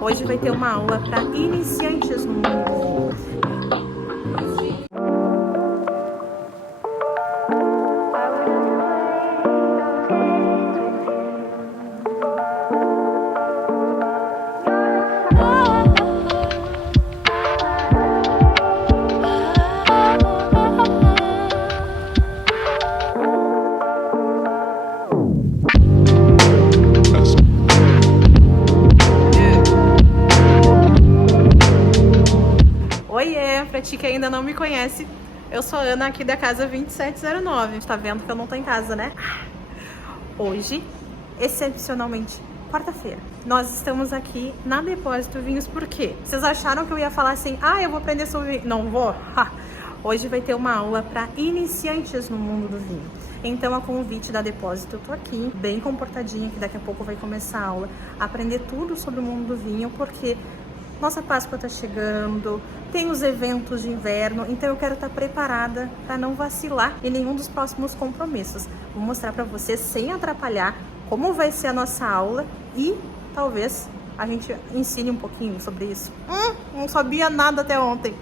Hoje vai ter uma aula para iniciantes no mundo. Oiê, pra ti que ainda não me conhece, eu sou a Ana aqui da casa 2709. Tá vendo que eu não tô em casa, né? Hoje, excepcionalmente, quarta-feira, nós estamos aqui na Depósito Vinhos. Por quê? Vocês acharam que eu ia falar assim, eu vou aprender sobre vinho? Não vou? Hoje vai ter uma aula para iniciantes no mundo do vinho. Então, a convite da Depósito, eu tô aqui, bem comportadinha, que daqui a pouco vai começar a aula, aprender tudo sobre o mundo do vinho, porque nossa Páscoa tá chegando, tem os eventos de inverno, então eu quero estar preparada para não vacilar em nenhum dos próximos compromissos. Vou mostrar para vocês, sem atrapalhar, como vai ser a nossa aula e talvez a gente ensine um pouquinho sobre isso. Não sabia nada até ontem.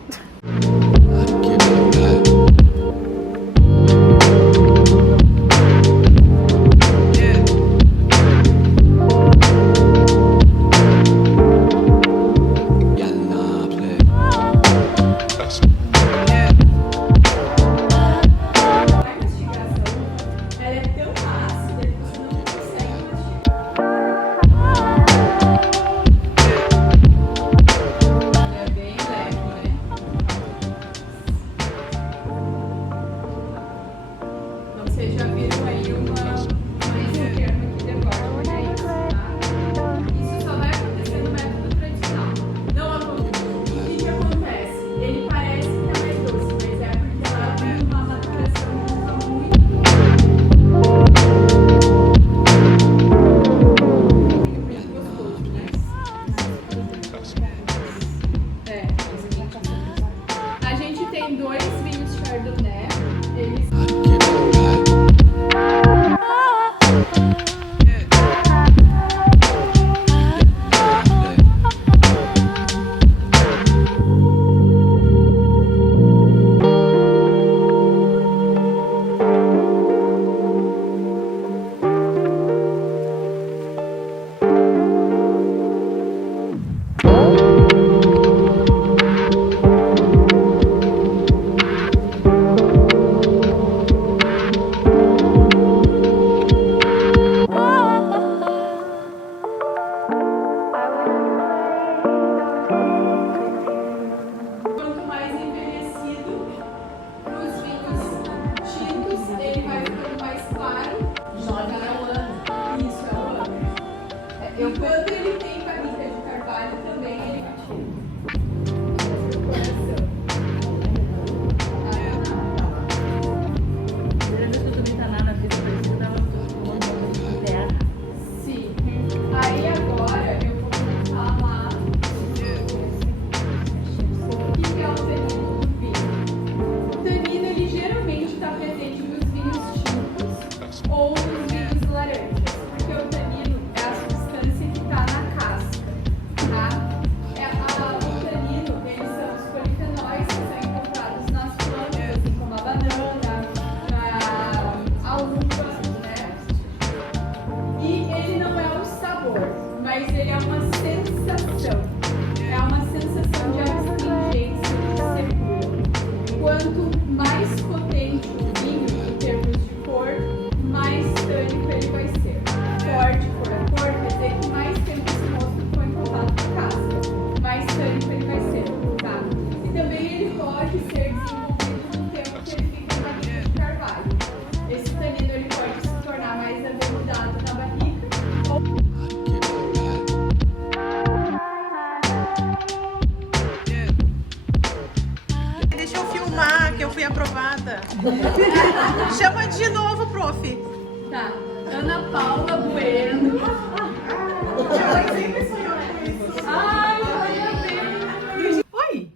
Vocês já viram aí esse termo aqui de borda, é isso, tá? Isso só vai acontecer no método tradicional. Não acontece. O que acontece? Ele parece que é mais doce, mas é porque ela tem uma maturação muito gostoso, né? A gente tem dois vinhos Chardonnay, eles enquanto ele tem barrica de carvalho, também ele sim. Aí agora eu vou falar o que é o tanino do vinho. O tanino ele geralmente está presente nos vinhos tintos ou nos vinhos laranjas, porque o tanino é a substância que está na casca, tá? O tanino, eles são os polifenóis que são encontrados nas plantas, assim como a banana, a uva, né? E ele não é um sabor, mas ele é uma sensação. É uma sensação de astringência, de secura. Quanto mais potente o vinho, em termos de cor, mais tânico ele vai ser. Forte por a cor, quer dizer que mais tempo esse mosto ficou em contato com a casca, mais tânico ele vai ser, tá? E também ele pode ser desenvolvido no tempo que ele fica em barrica de carvalho. Esse tanino ele pode se tornar mais aveludado na barrica ou Deixa eu filmar que eu fui aprovada. Chama de novo, prof. tá. Ana Paula Bueno. Ai, olha bem. Oi,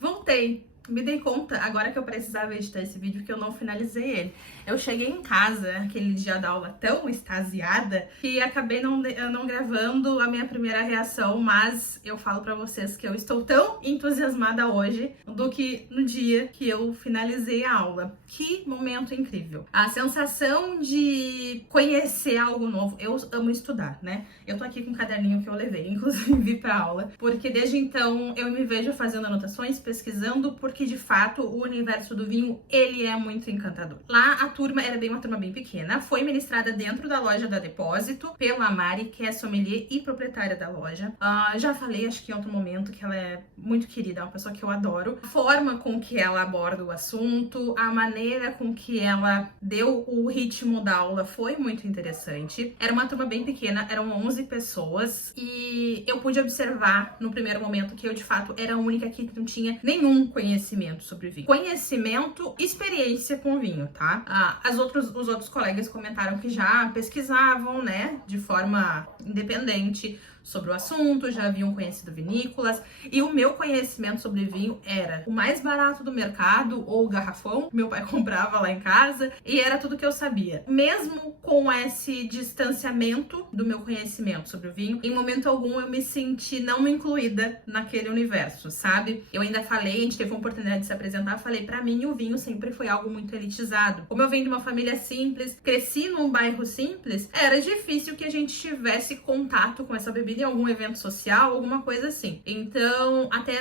voltei. Me dei conta, agora que eu precisava editar esse vídeo, que eu não finalizei ele. Eu cheguei em casa, aquele dia da aula, tão extasiada, que acabei não gravando a minha primeira reação, mas eu falo pra vocês que eu estou tão entusiasmada hoje do que no dia que eu finalizei a aula. Que momento incrível. A sensação de conhecer algo novo. Eu amo estudar, né? Eu tô aqui com um caderninho que eu levei, inclusive, pra aula, porque desde então eu me vejo fazendo anotações, pesquisando, porque de fato o universo do vinho, ele é muito encantador. Lá a turma era uma turma bem pequena, foi ministrada dentro da loja da Depósito pela Mari, que é sommelier e proprietária da loja. Já falei, acho que em outro momento, que ela é muito querida, é uma pessoa que eu adoro. A forma com que ela aborda o assunto, a maneira com que ela deu o ritmo da aula foi muito interessante. Era uma turma bem pequena, eram 11 pessoas e eu pude observar no primeiro momento que eu de fato era a única aqui que não tinha nenhum conhecimento sobre vinho. Conhecimento, experiência com vinho, tá? Os outros colegas comentaram que já pesquisavam, né, de forma independente sobre o assunto, já haviam conhecido vinícolas, e o meu conhecimento sobre vinho era o mais barato do mercado, ou o garrafão, meu pai comprava lá em casa, e era tudo que eu sabia. Mesmo com esse distanciamento do meu conhecimento sobre o vinho, em momento algum eu me senti não incluída naquele universo, sabe? Eu ainda falei, a gente teve a oportunidade de se apresentar, falei, pra mim o vinho sempre foi algo muito elitizado. Como eu venho de uma família simples, cresci num bairro simples, era difícil que a gente tivesse contato com essa bebida em algum evento social, alguma coisa assim. Então, até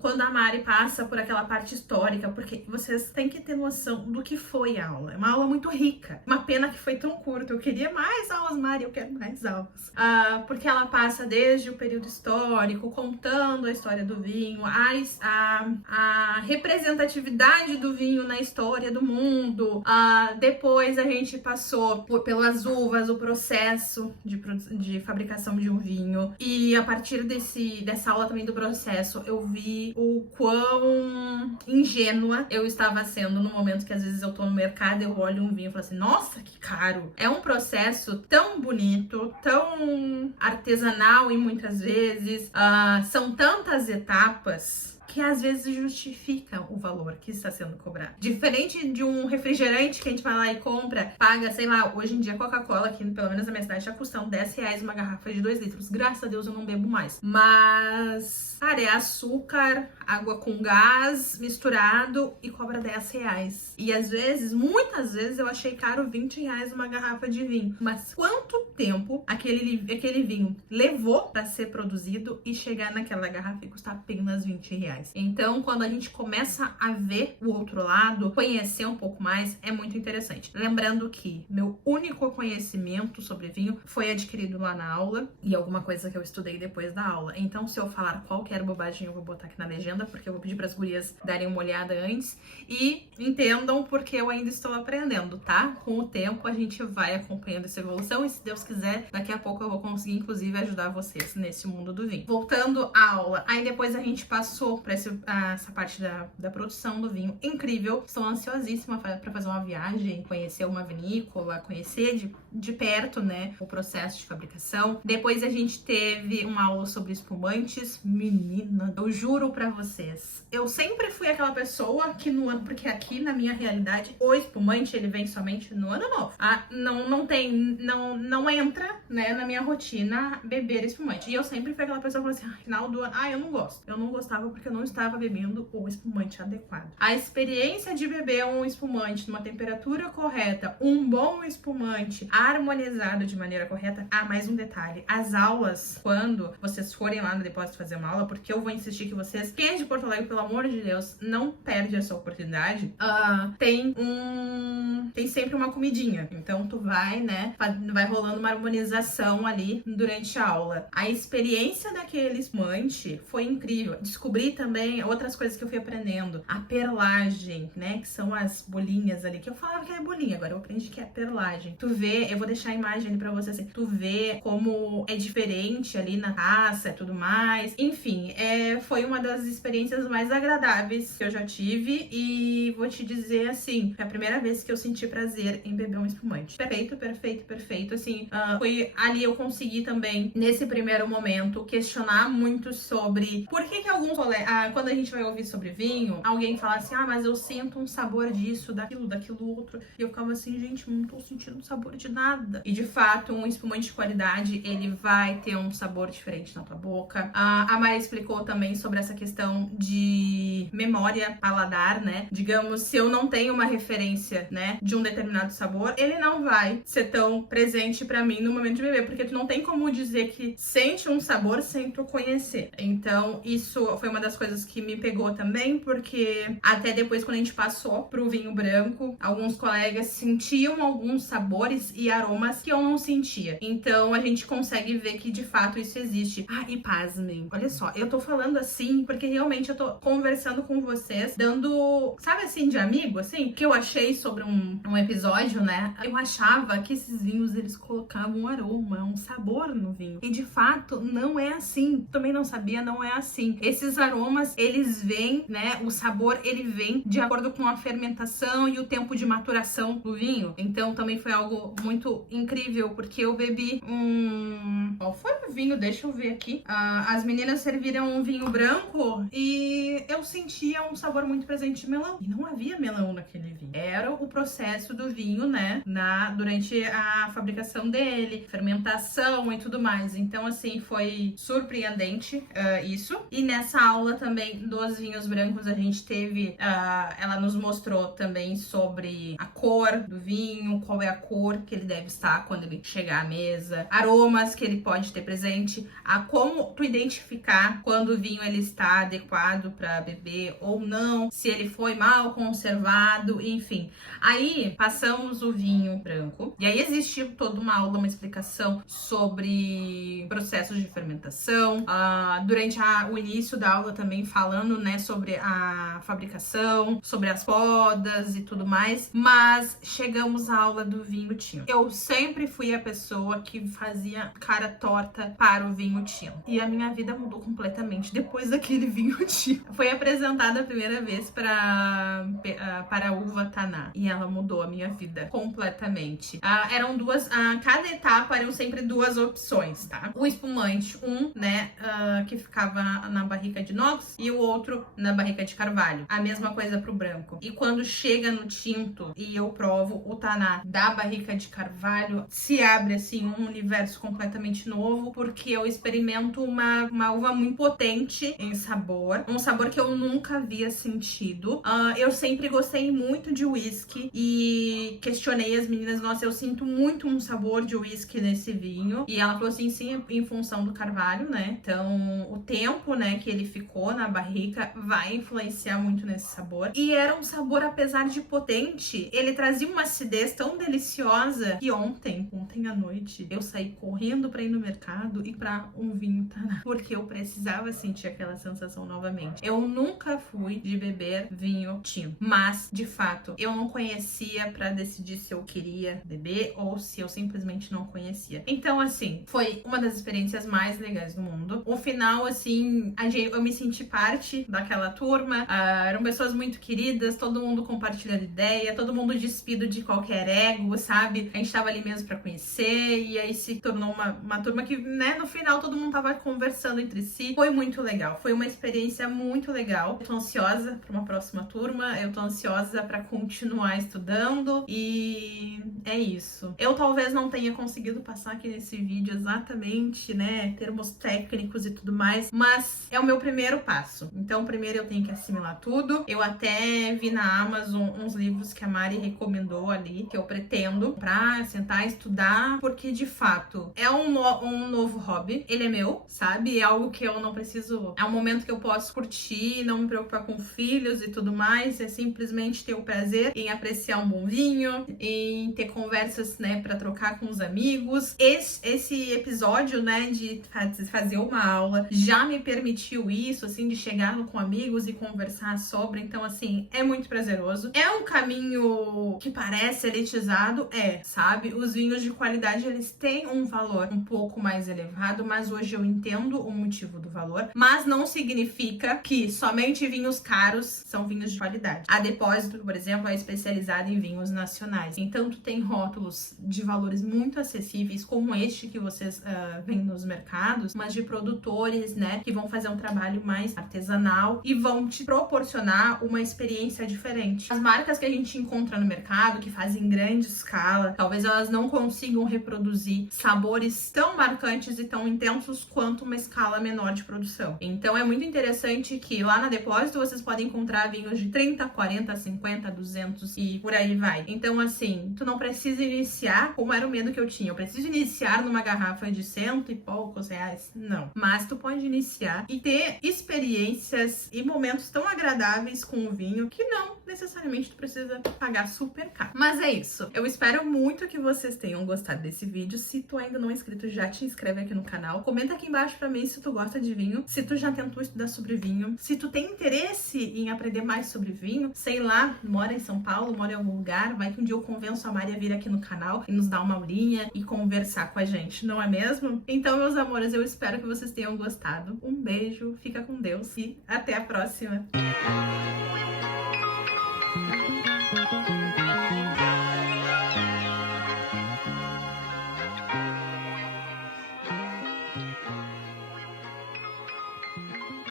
quando a Mari passa por aquela parte histórica, porque vocês têm que ter noção do que foi a aula. É uma aula muito rica. Uma pena que foi tão curta. Eu queria mais aulas, Mari, eu quero mais aulas. Porque ela passa desde o período histórico, contando a história do vinho, a representatividade do vinho na história do mundo. Depois a gente passou pelas uvas, o processo de fabricação de um vinho. E a partir dessa aula também do processo, eu vi o quão ingênua eu estava sendo no momento que às vezes eu tô no mercado, eu olho um vinho e falo assim, nossa, que caro! É um processo tão bonito, tão artesanal e muitas vezes são tantas etapas que às vezes justifica o valor que está sendo cobrado. Diferente de um refrigerante que a gente vai lá e compra, paga, sei lá, hoje em dia Coca-Cola, aqui pelo menos na minha cidade, já custando R$10 uma garrafa de 2 litros. Graças a Deus eu não bebo mais. Mas, cara, é açúcar, água com gás misturado e cobra R$10. E às vezes, muitas vezes, eu achei caro R$20 uma garrafa de vinho. Mas quanto tempo aquele vinho levou para ser produzido e chegar naquela garrafa e custar apenas R$20? Então, quando a gente começa a ver o outro lado, conhecer um pouco mais, é muito interessante. Lembrando que meu único conhecimento sobre vinho foi adquirido lá na aula e alguma coisa que eu estudei depois da aula. Então, se eu falar qualquer bobagem, eu vou botar aqui na legenda, porque eu vou pedir para as gurias darem uma olhada antes e entendam porque eu ainda estou aprendendo, tá? Com o tempo, a gente vai acompanhando essa evolução e, se Deus quiser, daqui a pouco eu vou conseguir, inclusive, ajudar vocês nesse mundo do vinho. Voltando à aula, aí depois a gente passou para essa parte da produção do vinho incrível. Estou ansiosíssima para fazer uma viagem, conhecer uma vinícola, conhecer de perto, né, o processo de fabricação. Depois a gente teve uma aula sobre espumantes. Menina, eu juro para vocês, eu sempre fui aquela pessoa que no ano, porque aqui na minha realidade o espumante ele vem somente no ano novo. Não entra, né, na minha rotina beber espumante. E eu sempre fui aquela pessoa que falou assim, final do ano, eu não gosto. Eu não gostava porque eu não estava bebendo o espumante adequado. A experiência de beber um espumante numa temperatura correta, um bom espumante harmonizado de maneira correta. Mais um detalhe, as aulas, quando vocês forem lá no depósito fazer uma aula, porque eu vou insistir que vocês, quem é de Porto Alegre, pelo amor de Deus, não perde essa oportunidade, tem sempre uma comidinha. Então tu vai, né, vai rolando uma harmonização ali durante a aula. A experiência daquele espumante foi incrível. Descobri também outras coisas que eu fui aprendendo. A perlagem, né? Que são as bolinhas ali. Que eu falava que é bolinha, agora eu aprendi que é perlagem. Tu vê, eu vou deixar a imagem ali pra você assim. Tu vê como é diferente ali na taça e tudo mais. Enfim, foi uma das experiências mais agradáveis que eu já tive. E vou te dizer assim, foi a primeira vez que eu senti prazer em beber um espumante. Perfeito, perfeito, perfeito. Assim, foi ali eu consegui também, nesse primeiro momento, questionar muito sobre por que alguns quando a gente vai ouvir sobre vinho, alguém fala assim, mas eu sinto um sabor disso, daquilo outro. E eu ficava assim, gente, não tô sentindo sabor de nada. E de fato, um espumante de qualidade, ele vai ter um sabor diferente na tua boca. A Mari explicou também sobre essa questão de memória paladar, né? Digamos, se eu não tenho uma referência, né, de um determinado sabor, ele não vai ser tão presente pra mim no momento de beber, porque tu não tem como dizer que sente um sabor sem tu conhecer. Então, isso foi uma das coisas que me pegou também, porque até depois, quando a gente passou pro vinho branco, alguns colegas sentiam alguns sabores e aromas que eu não sentia. Então, a gente consegue ver que, de fato, isso existe. E pasmem, olha só, eu tô falando assim, porque realmente eu tô conversando com vocês, dando, sabe assim, de amigo, assim, que eu achei sobre um episódio, né? Eu achava que esses vinhos, eles colocavam um aroma, um sabor no vinho. E, de fato, não é assim. Também não sabia, não é assim. Esses aromas, eles vêm, né? O sabor, ele vem de acordo com a fermentação e o tempo de maturação do vinho. Então, também foi algo muito incrível, porque eu bebi Qual foi o vinho? Deixa eu ver aqui. As meninas serviram um vinho branco e eu sentia um sabor muito presente de melão. E não havia melão naquele vinho. Era o processo do vinho, né? Durante a fabricação dele, fermentação e tudo mais. Então, assim, foi surpreendente isso. E nessa aula também dos vinhos brancos, a gente teve... ela nos mostrou também sobre a cor do vinho, qual é a cor que ele deve estar quando ele chegar à mesa, aromas que ele pode ter presente, como tu identificar quando o vinho ele está adequado para beber ou não, se ele foi mal conservado, enfim. Aí passamos o vinho branco e aí existe toda uma aula, uma explicação sobre processos de fermentação, durante o início da aula também falando, né, sobre a fabricação, sobre as podas e tudo mais, mas chegamos à aula do vinho tinto. Eu sempre fui a pessoa que fazia cara torta para o vinho tinto e a minha vida mudou completamente depois daquele vinho tinto. Foi apresentada a primeira vez para a uva Taná e ela mudou a minha vida completamente. Eram duas, cada etapa eram sempre duas opções, tá? O espumante, né, que ficava na barrica de inox e o outro na barrica de carvalho. A mesma coisa pro branco. E quando chega no tinto e eu provo o Taná da barrica de carvalho, se abre assim um universo completamente novo, porque eu experimento uma uva muito potente em sabor, um sabor que eu nunca havia sentido. Eu sempre gostei muito de whisky e questionei as meninas, nossa, eu sinto muito um sabor de whisky nesse vinho. E ela falou assim, sim, em função do carvalho, né? Então, o tempo, né, que ele ficou na barrica vai influenciar muito nesse sabor. E era um sabor, apesar de potente, ele trazia uma acidez tão deliciosa que ontem à noite, eu saí correndo pra ir no mercado e pra um vinho Taná, porque eu precisava sentir aquela sensação novamente. Eu nunca fui de beber vinho tinto, mas, de fato, eu não conhecia pra decidir se eu queria beber ou se eu simplesmente não conhecia. Então, assim, foi uma das experiências mais legais do mundo. O final, assim, eu me senti parte daquela turma, eram pessoas muito queridas, todo mundo compartilhando ideia, todo mundo despido de qualquer ego, sabe? A gente tava ali mesmo pra conhecer, e aí se tornou uma turma que, né, no final todo mundo tava conversando entre si. Foi muito legal, foi uma experiência muito legal. Eu tô ansiosa pra uma próxima turma, eu tô ansiosa pra continuar estudando, e é isso. Eu talvez não tenha conseguido passar aqui nesse vídeo exatamente, né, termos técnicos e tudo mais, mas é o meu primeiro passo. Então, primeiro eu tenho que assimilar tudo. Eu até vi na Amazon uns livros que a Mari recomendou ali, que eu pretendo pra sentar e estudar, porque de fato é um novo hobby. Ele é meu, sabe? É algo que eu não preciso... É um momento que eu posso curtir, não me preocupar com filhos e tudo mais. É simplesmente ter o prazer em apreciar um bom vinho, em ter conversas, né, pra trocar com os amigos. Esse episódio, né, de fazer uma aula já me permitiu isso, assim, de chegar com amigos e conversar sobre. Então, assim, é muito prazeroso. É um caminho que parece elitizado, sabe? Os vinhos de qualidade, eles têm um valor um pouco mais elevado, mas hoje eu entendo o motivo do valor, mas não significa que somente vinhos caros são vinhos de qualidade. A Depósito, por exemplo, é especializada em vinhos nacionais. Então, tu tem rótulos de valores muito acessíveis, como este que vocês veem nos mercados, mas de produtores, né, que vão fazer um trabalho mais mais artesanal e vão te proporcionar uma experiência diferente. As marcas que a gente encontra no mercado, que fazem em grande escala, talvez elas não consigam reproduzir sabores tão marcantes e tão intensos quanto uma escala menor de produção. Então é muito interessante que lá na Depósito vocês podem encontrar vinhos de 30, 40, 50, 200 e por aí vai. Então assim, tu não precisa iniciar, como era o medo que eu tinha, eu preciso iniciar numa garrafa de cento e poucos reais. Não. Mas tu pode iniciar e ter experiências e momentos tão agradáveis com o vinho que não necessariamente tu precisa pagar super caro. Mas é isso. Eu espero muito que vocês tenham gostado desse vídeo. Se tu ainda não é inscrito, já te inscreve aqui no canal. Comenta aqui embaixo pra mim se tu gosta de vinho, se tu já tentou estudar sobre vinho, se tu tem interesse em aprender mais sobre vinho, sei lá, mora em São Paulo, mora em algum lugar, vai que um dia eu convenço a Mari a vir aqui no canal e nos dar uma aulinha e conversar com a gente, não é mesmo? Então, meus amores, eu espero que vocês tenham gostado. Um beijo, fica com Deus e até a próxima!